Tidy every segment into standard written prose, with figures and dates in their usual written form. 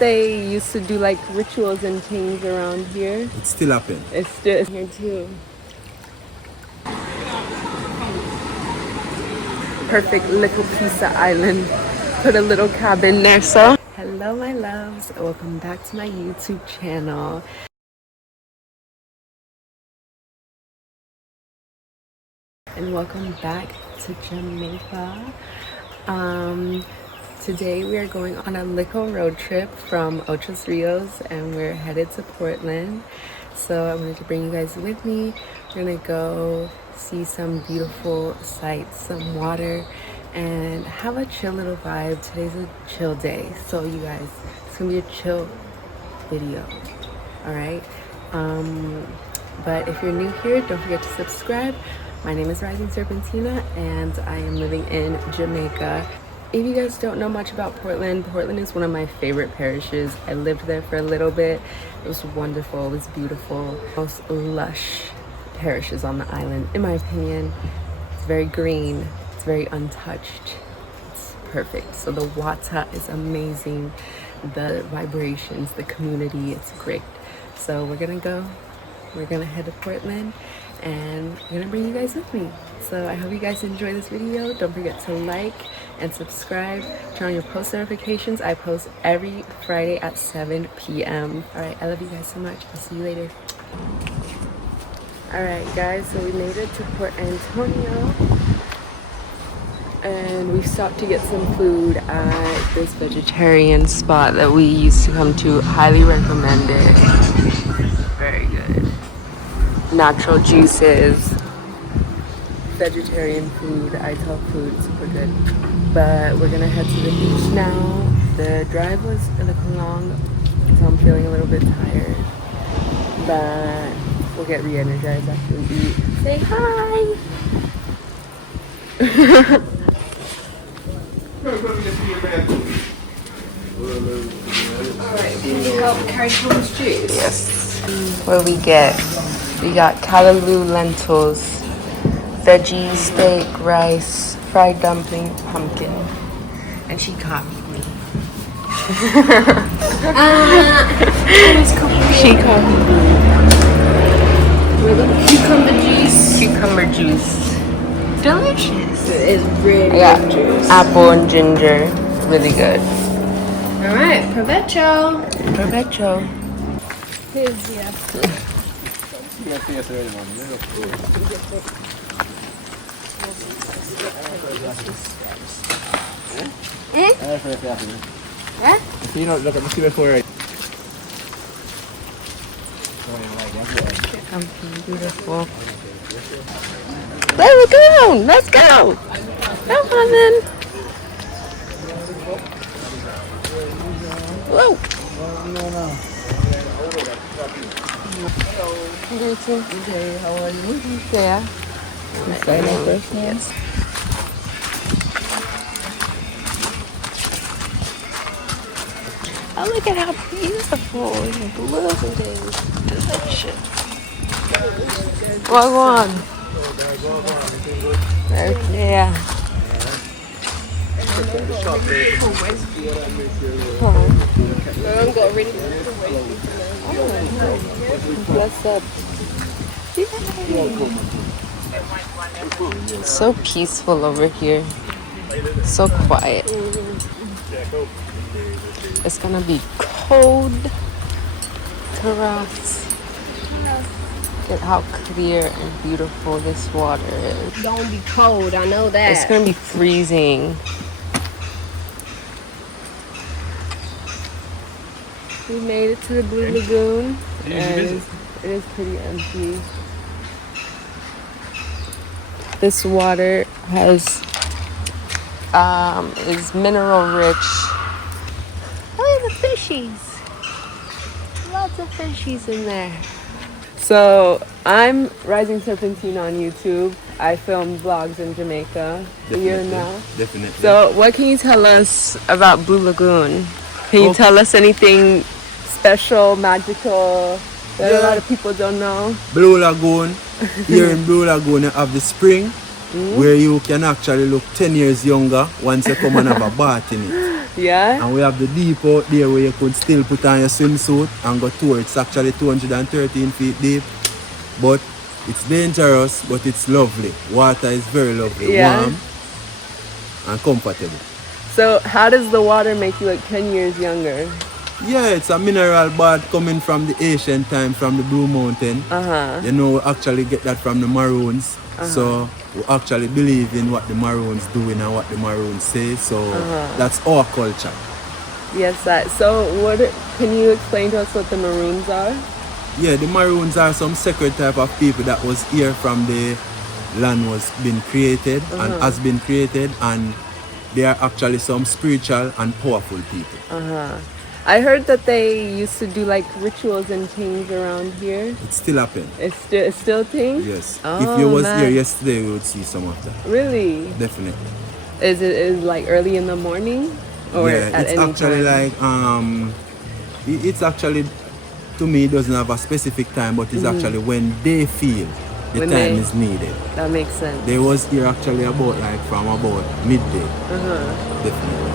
They used to do like rituals and things around here. It still happen. It's still here too. Perfect little piece of island. Put a little cabin there, so. Hello, my loves. Welcome back to my YouTube channel. And welcome back to Jamaica. Today we are going on a little road trip from Ocho Rios and we're headed to Portland. So I wanted to bring you guys with me. We're gonna go see some beautiful sights, some water, and have a chill little vibe. Today's a chill day, so you guys, it's gonna be a chill video, all right? But if you're new here, don't forget to subscribe. My name is Rising Serpentina and I am living in Jamaica. If you guys don't know much about Portland, Portland is one of my favorite parishes. I lived there for a little bit. It was wonderful, it was beautiful. Most lush parishes on the island, in my opinion. It's very green, it's very untouched. It's perfect. So the water is amazing. The vibrations, the community, it's great. So we're gonna head to Portland and I'm gonna bring you guys with me. So I hope you guys enjoy this video. Don't forget to like and subscribe. Turn on your post notifications. I post every Friday at 7 p.m. All right, I love you guys so much. I'll see you later. All right, guys, so we made it to Port Antonio and we stopped to get some food at this vegetarian spot that we used to come to. Highly recommend it. Very good. Natural juices, vegetarian food, ITAL food, super good. But we're gonna head to the beach now. The drive was a little long, so I'm feeling a little bit tired. But we'll get re-energized after we eat. Say hi! Alright, can you help carry Tom's juice? Yes. What do we get? We got callaloo lentils, veggie, steak, rice, fried dumpling, pumpkin. And she copied me. She copied me. Cucumber juice. Cucumber juice. Delicious. It is really good juice. Apple and ginger. Really good. Alright, provecho. Provecho. Here's the apple. You know, look, let's see before I... Beautiful. Lagoon! Let's go! Come on then! Whoa! Greetings. Okay, how are you? Yeah. You sign up first? Yes. Oh, look at how beautiful and blue it is. Delicious. What one? Yeah. Bless up. So peaceful over here. So quiet. It's gonna be cold terrace. Look at how clear and beautiful this water is. Don't be cold, I know that. It's gonna be freezing. We made it to the Blue Lagoon and it is pretty empty. This water is mineral rich. Look at the fishies. Lots of fishies in there. So I'm Rising Serpentina on YouTube. I film vlogs in Jamaica. You know. Definitely. So what can you tell us about Blue Lagoon? Can you tell us anything special, magical that a lot of people don't know? Blue Lagoon. Here in Blue Lagoon you have the spring where you can actually look 10 years younger once you come and have a bath in it. Yeah? And we have the deep out there where you could still put on your swimsuit and go tour. It's actually 213 feet deep. But it's dangerous, but it's lovely. Water is very lovely, Yeah. warm and comfortable. So how does the water make you look 10 years younger? Yeah, it's a mineral bath coming from the ancient time, from the Blue Mountain. You know, we actually get that from the Maroons. So we actually believe in what the Maroons doing and what the Maroons say. So that's our culture. Yes, so can you explain to us what the Maroons are? Yeah, the Maroons are some sacred type of people that was here from the land was been created and has been created, and they are actually some spiritual and powerful people. I heard that they used to do like rituals and things around here. It still happen. It's still things? Yes. Oh, if you was nice. here yesterday, we would see some of that. Really? Definitely. Is it like early in the morning? Or Yeah, at it's any actually time? like it's actually, to me, it doesn't have a specific time, but it's actually when they feel the time is needed. That makes sense. They was here actually about like from about midday. Definitely.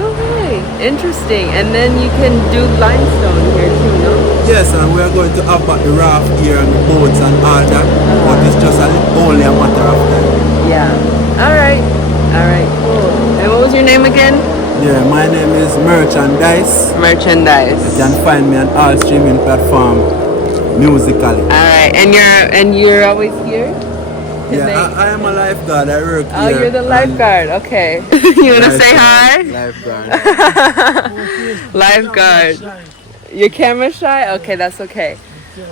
Okay, interesting. And then you can do limestone here too, no? Yes, and we are going to have the raft here and the boats and all that, but it's just only a matter of time. Yeah. All right, cool. And what was your name again? Yeah, my name is Merchandise. Merchandise. You can find me on all streaming platform musically. All right, and you're always here? Yeah, I am a lifeguard. I work here. Oh, you're the lifeguard. Okay. You wanna say hi? Lifeguard. Lifeguard. Your camera shy? Okay, that's okay.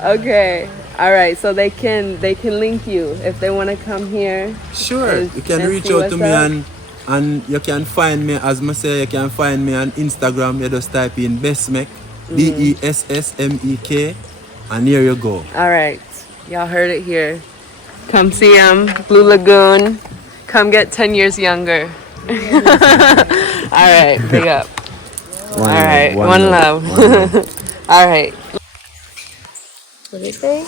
Okay. All right. So they can link you if they want to come here. Sure. You can reach out to me and you can find me, as I say, you can find me on Instagram. You just type in Besmek, BESSMEK, and here you go. All right. Y'all heard it here. Come see him, Blue Lagoon. Come get 10 years younger. All right, big up. One love. All right. What did they?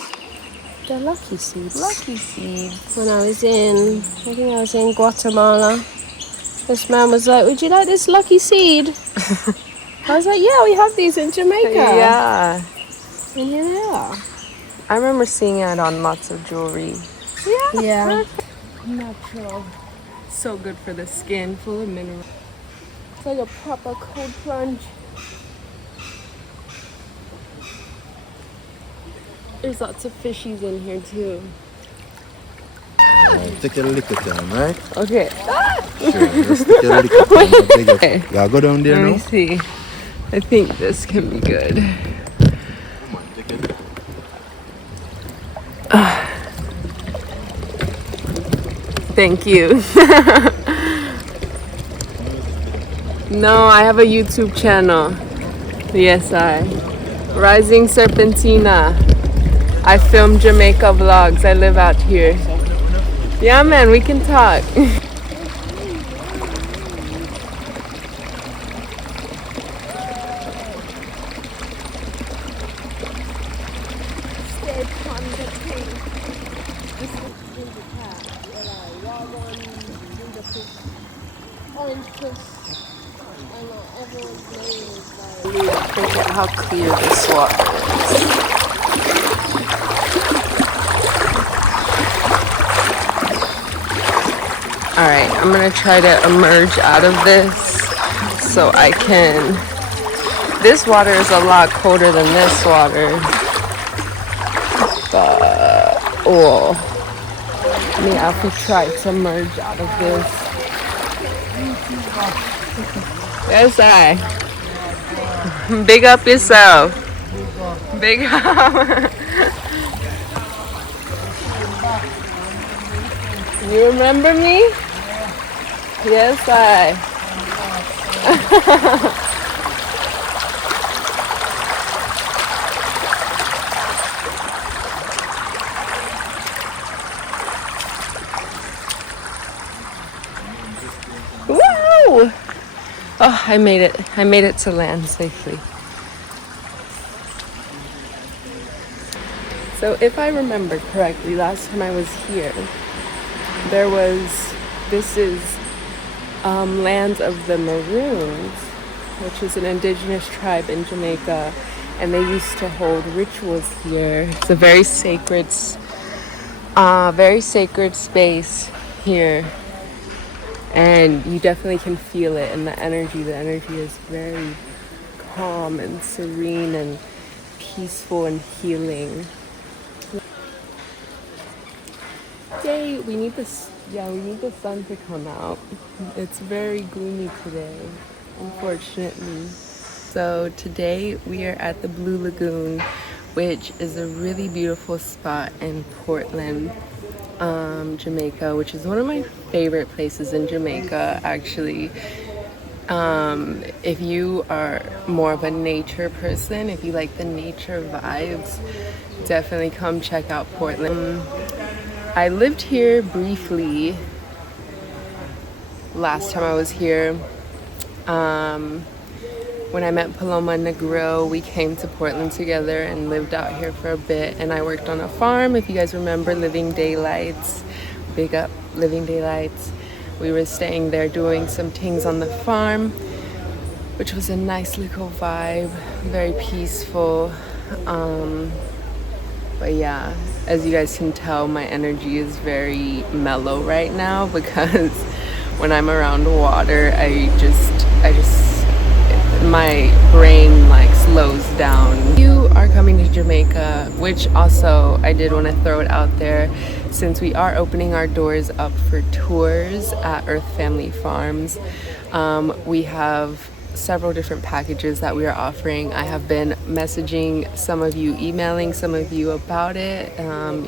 The lucky seeds. Lucky seeds. When I think I was in Guatemala, this man was like, "Would you like this lucky seed?" I was like, "Yeah, we have these in Jamaica." Yeah. And here they are. I remember seeing it on lots of jewelry. Yeah. Natural. So good for the skin, full of minerals. It's like a proper cold plunge. There's lots of fishies in here too. Take a look at them, right? Okay. Sure, let's take a look at them. Okay. Yeah, go down there Let now. me see. I think this can be good. Thank you. No, I have a YouTube channel. Yes, Rising Serpentina. I film Jamaica vlogs. I live out here. Yeah, man, we can talk. Look at how clear this water is. Alright, I'm gonna try to emerge out of this so I can. This water is a lot colder than this water. But, oh. Me have to try to merge out of this. Yes, Big up yourself. Big up. You remember me? Yes, Woo! Oh, I made it. I made it to land safely. So if I remember correctly, last time I was here, this is land of the Maroons, which is an indigenous tribe in Jamaica, and they used to hold rituals here. It's a very sacred space here, and you definitely can feel it. And the energy is very calm and serene and peaceful and healing. Yay, we need this. Yeah, we need the sun to come out. It's very gloomy today, unfortunately. So today we are at the Blue Lagoon, which is a really beautiful spot in Portland, Jamaica, which is one of my favorite places in Jamaica, actually. If you are more of a nature person, if you like the nature vibes, definitely come check out Portland. I lived here briefly last time I was here. When I met Paloma and Negro, we came to Portland together and lived out here for a bit. And I worked on a farm, if you guys remember Living Daylights. Big up Living Daylights. We were staying there doing some things on the farm, which was a nice little vibe, very peaceful. But yeah, as you guys can tell, my energy is very mellow right now because when I'm around water, my brain like slows down. You are coming to Jamaica, which also I did want to throw it out there, since we are opening our doors up for tours at Earth Family Farms. We have several different packages that we are offering. I have been messaging some of you, emailing some of you about it,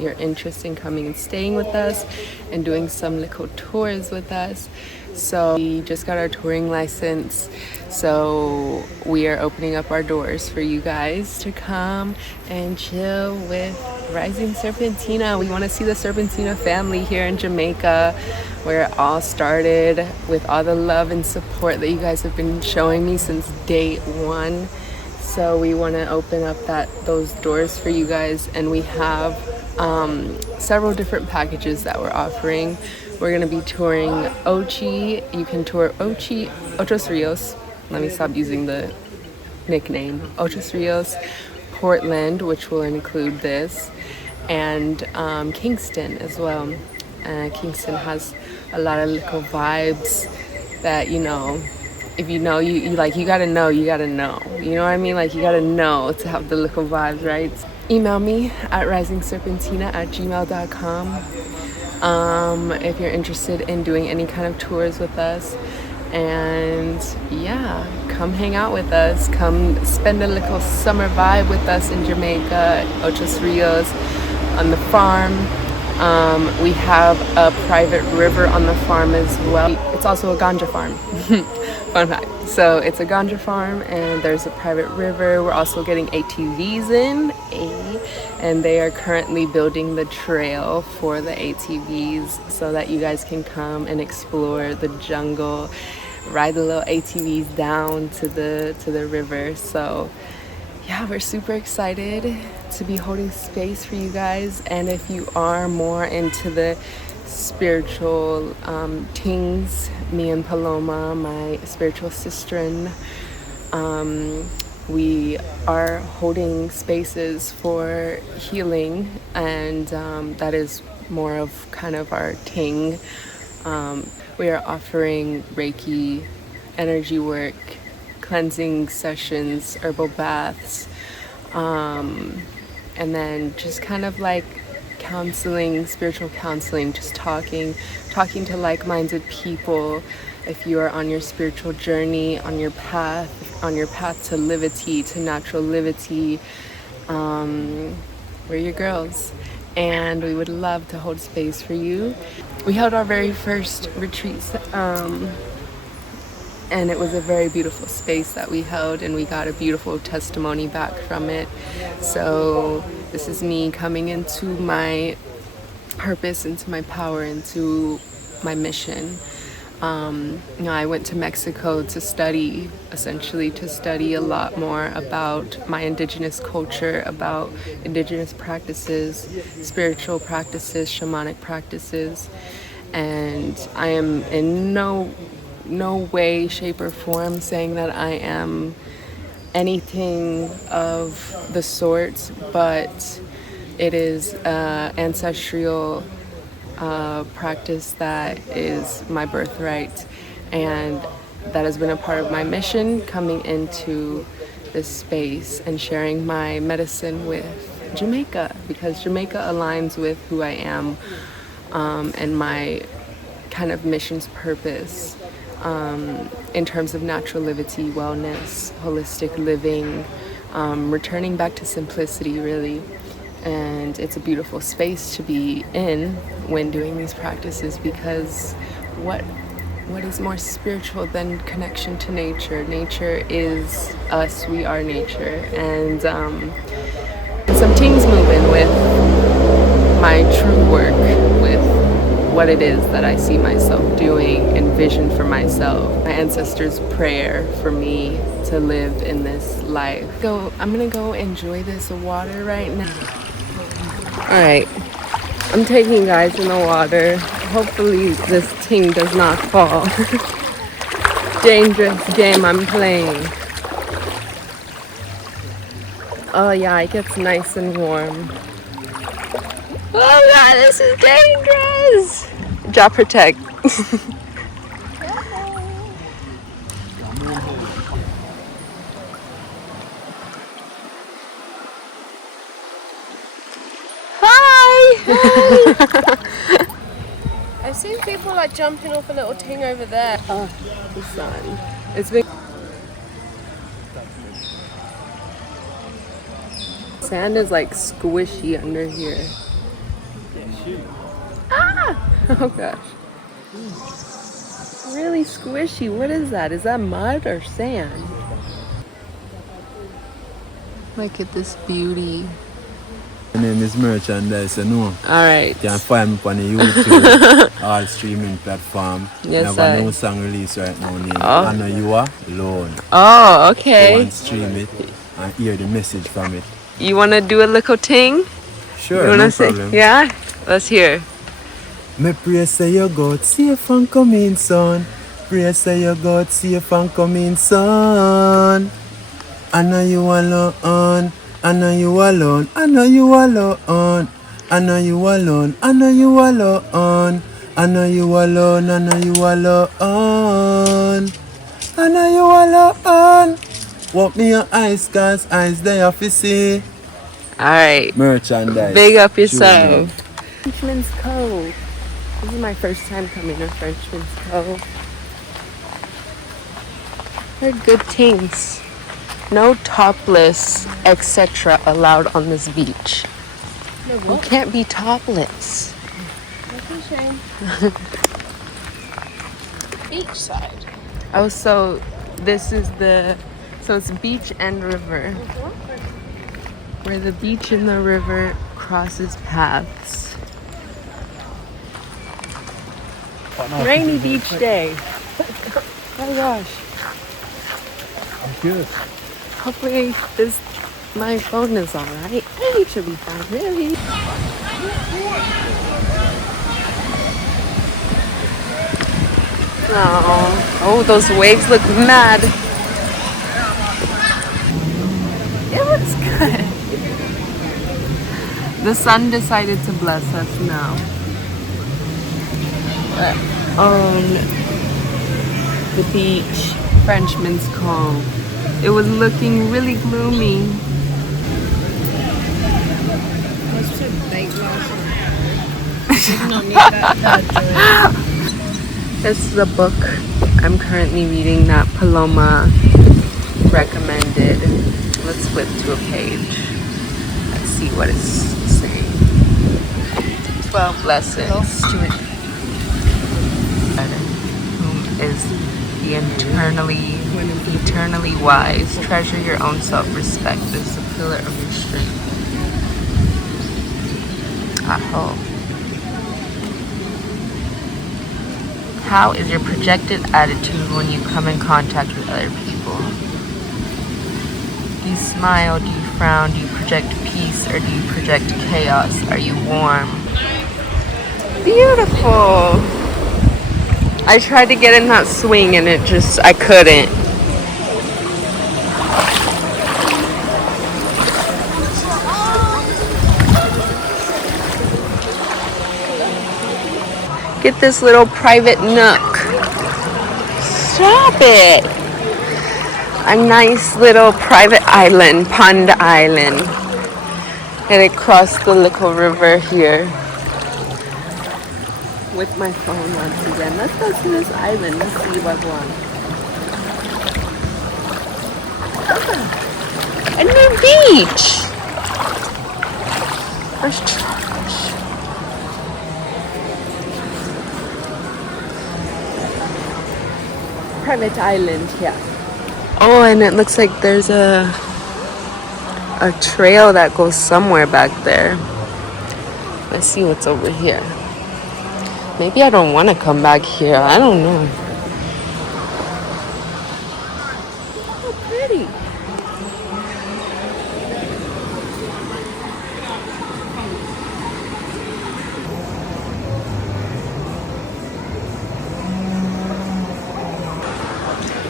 your interest in coming and staying with us and doing some little tours with us. So we just got our touring license, so we are opening up our doors for you guys to come and chill with Rising Serpentina. We want to see the Serpentina family here in Jamaica, where it all started, with all the love and support that you guys have been showing me since day one. So we want to open up those doors for you guys, and we have several different packages that we're offering. We're going to be touring Ochi. You can tour Ochi, Ochos Rios. Let me stop using the nickname. Ochos Rios, Portland, which will include this, and Kingston as well. Kingston has a lot of little vibes that, you know, if you know, you gotta know. You know what I mean? Like, you gotta know to have the little vibes, right? Email me at risingserpentina@gmail.com if you're interested in doing any kind of tours with us. And yeah, come hang out with us. Come spend a little summer vibe with us in Jamaica, Ochos Rios, on the farm. We have a private river on the farm as well. It's also a ganja farm. Fun fact. So it's a ganja farm and there's a private river. We're also getting ATVs in, and they are currently building the trail for the ATVs so that you guys can come and explore the jungle, ride the little ATVs down to the river. So yeah, we're super excited to be holding space for you guys. And if you are more into the spiritual things, me and Paloma, my spiritual sister, we are holding spaces for healing, and that is more of kind of our thing. We are offering Reiki, energy work, cleansing sessions, herbal baths, and then just kind of like counseling, spiritual counseling, just talking to like-minded people. If you are on your spiritual journey, on your path to liberty, to natural liberty, we're your girls, and we would love to hold space for you. We held our very first retreat, and it was a very beautiful space that we held, and we got a beautiful testimony back from it. So this is me coming into my purpose, into my power, into my mission. I went to Mexico to study a lot more about my indigenous culture, about indigenous practices, spiritual practices, shamanic practices. And I am in no no way, shape, or form saying that I am anything of the sort, but it is ancestral practice that is my birthright, and that has been a part of my mission coming into this space and sharing my medicine with Jamaica, because Jamaica aligns with who I am, and my kind of mission's purpose, in terms of natural liberty, wellness, holistic living, returning back to simplicity, really. And it's a beautiful space to be in when doing these practices, because what is more spiritual than connection to nature? Nature is us, we are nature. And some things moving with my true work, with what it is that I see myself doing and vision for myself. My ancestors' prayer for me to live in this life. I'm gonna go enjoy this water right now. Alright, I'm taking you guys in the water. Hopefully this thing does not fall. Dangerous game I'm playing. Oh yeah, it gets nice and warm. Oh god, this is dangerous! Drop protect. Hi! I've seen people like jumping off a little thing over there. Oh, the sun. It's been... Sand is like squishy under here. Ah! Oh gosh. Really squishy. What is that? Is that mud or sand? Look at this beauty. My name is Merchandise, you know. Alright. You can find me on the YouTube, all streaming platform. Yes, I have a new song release right now named Oh. I Know You Are Alone. Oh, Go okay. and stream it and hear the message from it. You wanna do a little ting? Sure, You wanna no say? problem. Yeah? Let's hear. Me pray say you go safe and come in, son. Pray say you go safe and come in, son. I know you alone. I know you alone. I know you alone. I know you alone. I know you alone. I know you alone. I know you alone. I know you alone. Walk me your eyes, cause eyes they have to see. Alright. Merchandise. Big up yourself. Frenchman's Cove. This is my first time coming to Frenchman's Cove. They're good things. No topless, etc. allowed on this beach. No, You can't be topless. That's a shame. Beachside. Oh, so this is so it's beach and river. Where the beach and the river crosses paths. Rainy beach day. Oh gosh. I'm good. Hopefully my phone is alright. It should be fine, really. Oh, those waves look mad. It looks good. The sun decided to bless us now. On the beach, Frenchman's Cove. It was looking really gloomy. This is the book I'm currently reading that Paloma recommended. Let's flip to a page. Let's see what it's saying. 12 lessons. Whom is the eternally wise. Treasure your own self-respect. This is a pillar of your strength. Aho. How is your projected attitude when you come in contact with other people? Do you smile? Do you frown? Do you project peace or do you project chaos? Are you warm? Beautiful. I tried to get in that swing and I couldn't. Get this little private nook. Stop it. A nice little private island, pond island. And across the little river here. With my phone once again. Let's go to this island. Let's see what's on. A new beach. There's trash. Private island here. Oh, and it looks like there's a trail that goes somewhere back there. Let's see what's over here. Maybe I don't want to come back here. I don't know. So pretty.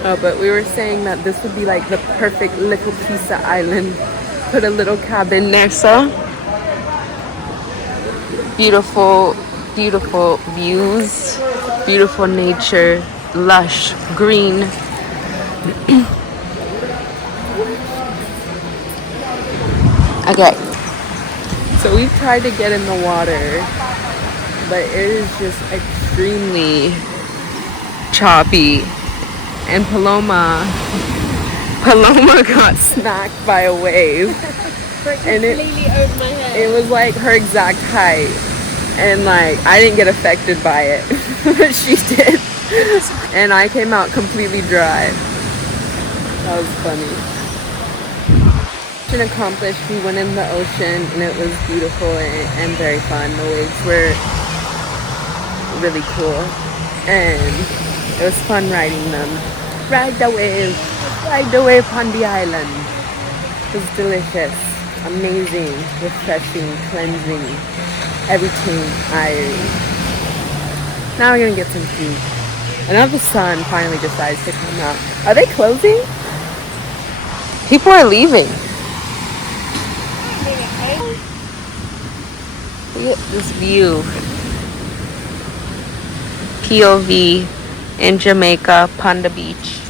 Oh, but we were saying that this would be like the perfect little piece of island. Put a little cabin there, so. Beautiful, beautiful views. Beautiful nature. Lush, green. Okay. So we've tried to get in the water, but it is just extremely choppy. And Paloma got smacked by a wave. And Completely over my head. it was like her exact height. And like, I didn't get affected by it, but she did. And I came out completely dry. That was funny. Mission accomplished. We went in the ocean and it was beautiful and very fun. The waves were really cool. And it was fun riding them. Ride the wave on the island. It was delicious, amazing, refreshing, cleansing, everything iron. Now we're gonna get some food. And now the sun finally decides to come out. Are they closing? People are leaving. Look at this view. POV in Jamaica, Panda Beach.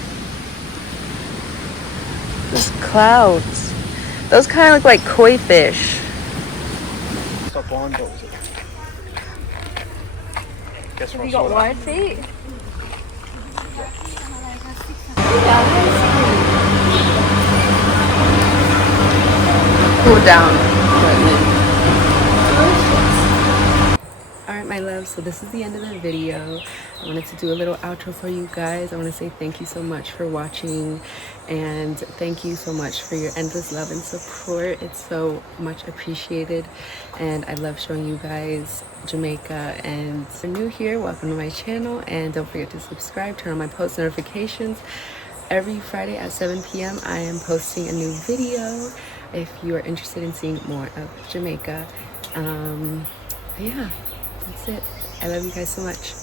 Those clouds. Those kind of look like koi fish. Have you got wide feet? Cool down. Alright my love, so this is the end of the video. I wanted to do a little outro for you guys. I want to say thank you so much for watching, and thank you so much for your endless love and support. It's so much appreciated, and I love showing you guys Jamaica. And if you're new here, welcome to my channel, and don't forget to subscribe, turn on my post notifications. Every Friday at 7 p.m. I am posting a new video if you are interested in seeing more of Jamaica. Yeah, that's it. I love you guys so much.